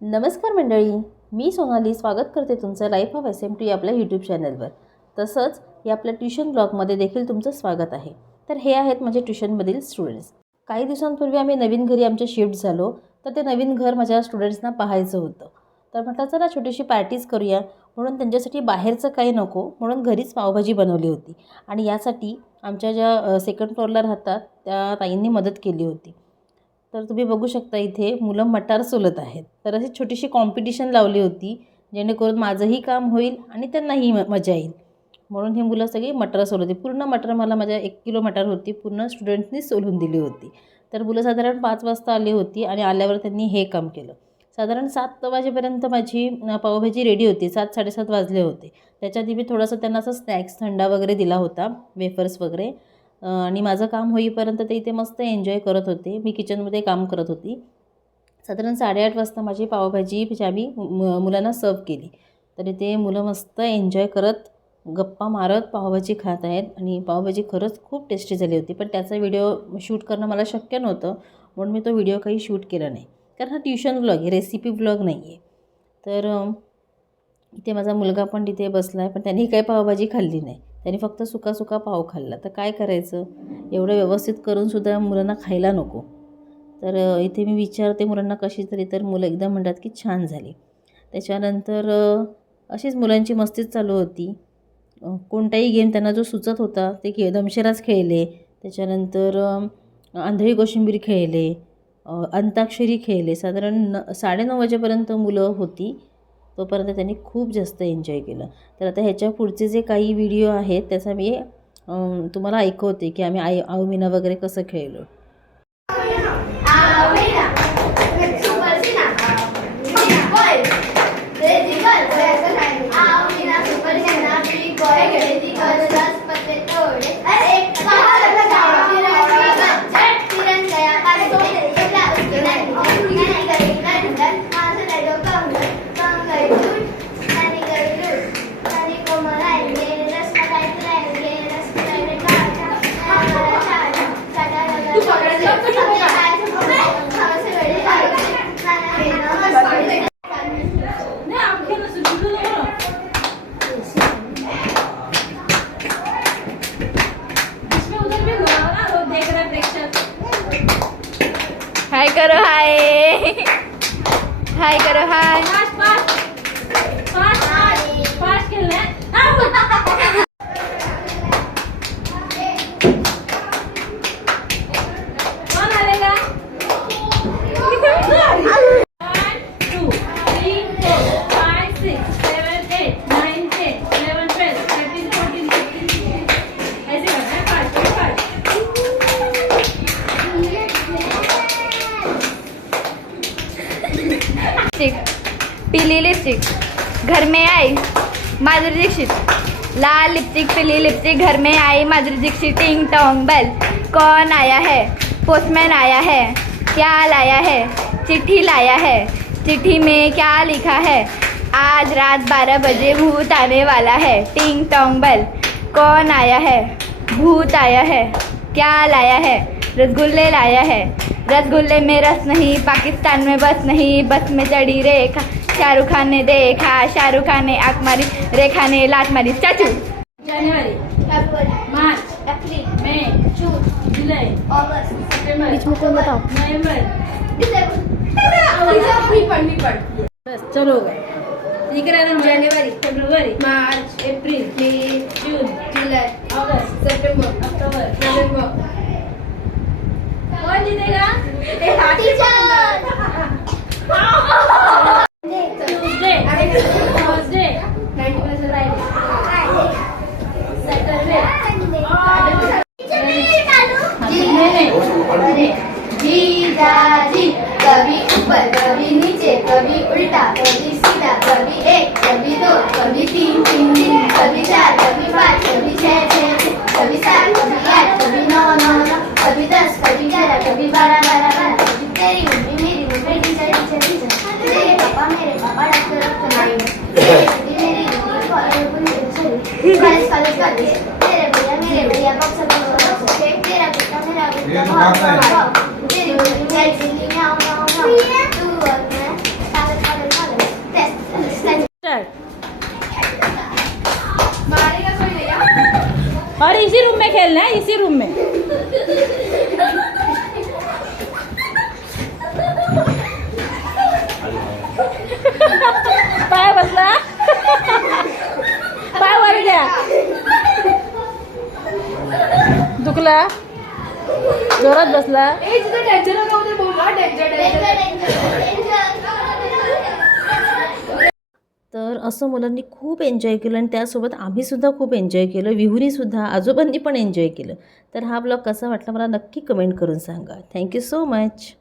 नमस्कार मंडळी मी सोनाली स्वागत करते तुमचं life of S M T आपल्या यूट्यूब चॅनलवर तसंच या आपल्या ट्युशन ब्लॉगमध्ये देखील तुमचं स्वागत आहे. तर हे आहेत माझे ट्युशनमधील स्टुडंट्स काही दिवसांपूर्वी आम्ही नवीन घरी आमच्या शिफ्ट झालो तर ते नवीन घर माझ्या स्टुडंट्सना पाहायचं होतं. तर म्हटलं चला छोटीशी पार्टीज करूया. म्हणून त्यांच्यासाठी बाहेरचं काही नको म्हणून घरीच पावभाजी बनवली होती. आणि यासाठी आमच्या ज्या सेकंड फ्लोअरला राहतात त्या ताईंनी मदत केली होती. तर तुम्ही बघू शकता इथे मुलं मटार सोलत आहेत. तर अशी छोटीशी कॉम्पिटिशन लावली होती जेणेकरून माझंही काम होईल आणि त्यांनाही म मजा येईल. म्हणून ही मुलं सगळी मटार सोलत होती. पूर्ण मटार मला माझ्या एक किलो मटार होती पूर्ण स्टुडंट्सनी सोलून दिली होती. तर मुलं साधारण पाच वाजता आली होती आणि आल्यावर त्यांनी हे काम केलं. साधारण सात वाजेपर्यंत माझी पावभाजी रेडी होती. सात साडेसात वाजले होते. त्याच्या आधी मी थोडंसं त्यांना असं स्नॅक्स थंडा वगैरे दिला होता वेफर्स वगैरे. आणि माझं काम होईपर्यंत ते इथे मस्त एन्जॉय करत होते. मी किचनमध्ये काम करत होती. साधारण साडेआठ वाजता माझी पावभाजी आम्ही मुलांना सर्व केली. तर इथे मुलं मस्त एन्जॉय करत गप्पा मारत पावभाजी खात आहेत. आणि पावभाजी खरंच खूप टेस्टी झाली होती. पण त्याचा व्हिडिओ शूट करणं मला शक्य नव्हतं. म्हणून मी तो व्हिडिओ काही शूट केला नाही. कारण हा ट्युशन ब्लॉग आहे रेसिपी ब्लॉग नाही आहे तर इथे माझा मुलगा पण तिथे बसला आहे पण त्यांनी काही पावभाजी खाल्ली नाही. त्यांनी फक्त सुका सुका पाव खाल्ला. तर काय करायचं? एवढं व्यवस्थित करूनसुद्धा मुलांना खायला नको. तर इथे मी विचारते मुलांना कशी तरी तर मुलं एकदम म्हणतात की छान झाली. त्याच्यानंतर अशीच मुलांची मस्तीच चालू होती. कोणताही गेम त्यांना जो सुचत होता ते खे दमशेराच खेळले. त्याच्यानंतर आंधळी कोशिंबीर खेळले. अंताक्षरी खेळले. साधारण न साडेनऊ वाजेपर्यंत मुलं होती. तोपर्यंत त्यांनी खूप जास्त एन्जॉय केलं. तर आता ह्याच्या पुढचे जे काही व्हिडिओ आहेत त्याचा मी तुम्हाला ऐकवते की आम्ही आई आऊमिना वगैरे कसं खेळलो. はい。はい、これはい。लिपस्टिक पीली लिपस्टिक घर में आई, माधुरी दीक्षित। लाल लिपस्टिक पीली लिपस्टिक घर में आई, माधुरी दीक्षित। टिंग टोंग बेल कौन आया है? पोस्टमैन आया है। क्या लाया है? चिट्ठी लाया है। चिट्ठी में क्या लिखा है? आज रात बारह बजे भूत आने वाला है। टिंग टोंग बेल कौन आया है? भूत आया है। क्या लाया है? रसगुल्ले लाया है। रसगुल्ले में रस नहीं पाकिस्तान में बस नहीं बस में चढ़ी रेखा। शाहरुख खान ने देखा शाहरुख खान ने आँख मारी रेखा ने लात मारी। चाचू। जनवरी फेब्रुवारी मार्च अप्रैल मई जून जुलै ऑगस्ट सप्टेंबर नोव्हेंबर डिसेंबर। बस चलो ठीक ना जानेवारी फेब्रुवारी मार्च एप्रिल मे जून जुलै पिताजी कभी ऊपर कभी नीचे कभी उल्टा कभी सीधा कभी एक कभी दो कभी तीन तीन तीन कभी चार कभी पाँच कभी छः छः कभी सात कभी आठ कभी नौ नौ नौ कभी दस कभी ग्यारह कभी बारह बारह बारह। कभी तेरी मम्मी मेरी मम्मी टीचर टीचर टीचर तेरे पापा मेरे पापा डॉक्टर डॉक्टर नाइन मेरी मेरी कॉलेज कॉलेज कॉलेज कॉलेज तेरे भैया मेरे भैया बॉक्सर बॉक्सर बॉक्सर तेरा बेटा मेरा बेटा और इसी रूम में खेलना है इसी रूम में। पाय बसला पाय वर गया दुखला? जोरात बसला. तर असं मुलांनी खूप एन्जॉय केलं आणि त्यासोबत आम्हीसुद्धा खूप एन्जॉय केलं. विहुरीसुद्धा आजोबांनी पण एन्जॉय केलं. तर हा ब्लॉग कसा वाटला मला नक्की कमेंट करून सांगा. Thank you so much